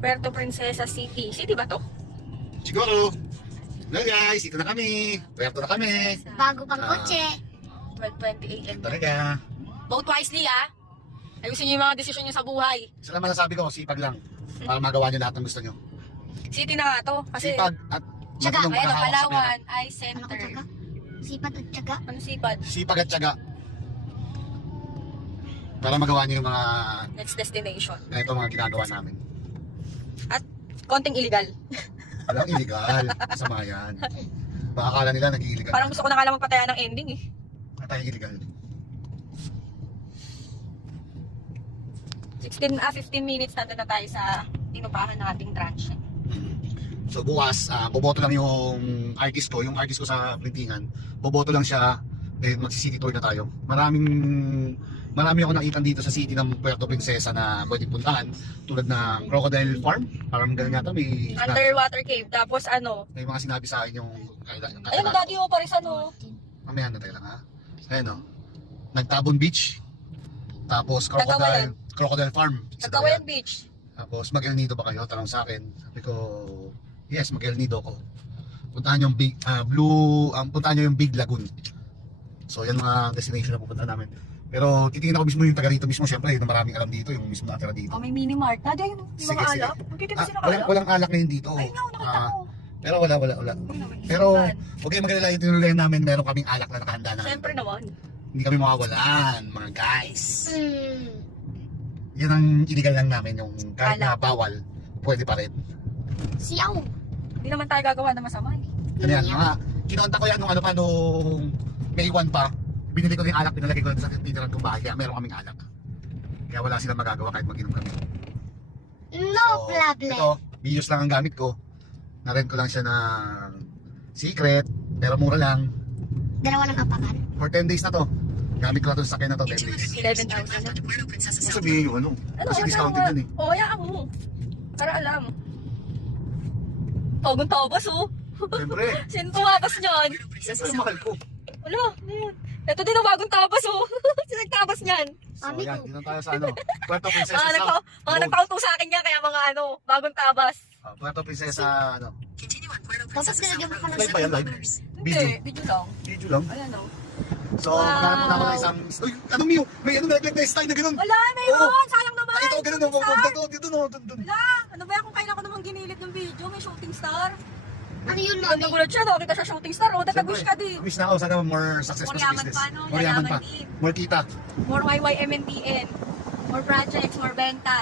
Puerto Princesa City. City ba to? Siguro. Hello guys, ito na kami. Puerto na kami. Bago pang kotse. 12:20 AM. Talaga. Vote wisely ah. Ayusin niyo yung mga desisyon niyo sa buhay. Isa lang masasabi ko, sipag lang. Para magawa niyo lahat ng gusto niyo. City na nga to. Kasi, Sipag at Tiyaga. marunong ayun, makahawak sa pera. Palawan, Eye Ano ko Center. tsaga? Sipat at tsaga. Ano sipad? Sipag at tiyaga. Para magawa niyo yung mga Next destination. ito mga ginagawa namin. At konting illegal. Walang illegal. Masama yan. Baka akala nila nag-illegal. Parang gusto ko na nga lang magpataya ng ending eh. Tayo illegal. 15 minutes nandun na tayo sa inupahan ng ating tranche. So bukas, boboto lang yung artist ko sa printingan. Boboto lang siya, then magsi-city tour na tayo. Marami ako nakita dito sa city ng Puerto Princesa na pwedeng puntahan. Tulad ng Crocodile Farm, parang ganun yata may Underwater cave. Tapos ano, may mga sinabi sa akin yung ayun na daddy mo pa rin ano. mamaya na tayo lang ha. Ayun o. Nagtabon Beach. Tapos Tagawayan. Crocodile Farm. Tagawayan Beach. Tapos mag-El Nido ba kayo? Tanong sa akin. Sabi ko, yes, mag-El Nido ko. Puntahan yung Big puntahan nyo yung Big Lagoon. So yan mga destination na pupunta namin. Pero titingin ako mismo yung taga rito mismo, syempre, yung maraming alam dito, yung mismo nakatira dito. Oh, may mini mart. Daddy, ayun, may Sige, mga sige. alak. Magkikita sila Walang, alak. walang alak na yun dito. Ayun nga, nakita ko. Pero wala. Pero huwag kayong magalala, yung tinulayan namin, meron kaming alak na nakahanda na. Siyempre naman. Hindi kami mawawalan, mga guys. Hmm. Yan ang illegal lang namin, yung kahit na Alak. bawal, pwede pa rin. Siyaw. Hindi naman tayo gagawa na masama eh. Ano yan, mga, kinonta ko yan nung nung May 1 pa. Binili ko yung alak, pinalagay ko sa titiran kong bahay, kaya meron kaming alak. Kaya wala silang magagawa kahit mag-inom kami. No problem. Ito, videos lang ang gamit ko. Na-rent ko lang siya ng secret, pero mura lang. Dalawa ng apakan. For 10 days na to. Gamit ko na to sa sakyan na to, 10 days. 11,000 na. Ano sabihin yung ano? Kasi Ano, discounted yun eh. Oo, hayaan mo. Para alam. Togong-tobas oh. Siyempre, Sino tumabas niyan? siyempre mahal ko. Wala, ano yun? Ito din ang bagong tabas oh. Sino nagtabas niyan? So Mami yan, ko. dito tayo sa ano. Puerto Princesa Mga nagpauto sa akin yan, kaya mga ano, bagong tabas. Puerto Princesa, ano. Tapos nilagyan mo ka ng Live ba yan, live? Hindi, video lang. Video lang. Ayan oh. So, magkakaroon muna ako ng isang... Uy, ano Mio? May ano nalaglag na style na ganun. Wala, mayroon! Oo. Sayang naman! Ito, ganun. Dito, dun. Wala! Ano ba yan kung kailan ko namang ginilit ng video? May shooting star. Ano yun, Ang mami? nagulat siya, nakita siya shooting star. O, tatagush ka din. Wish na ako, sana more successful More sa yaman business. pa, no? More yaman pa. Yayaman din. More kita. More YYMNTN. More projects, more benta.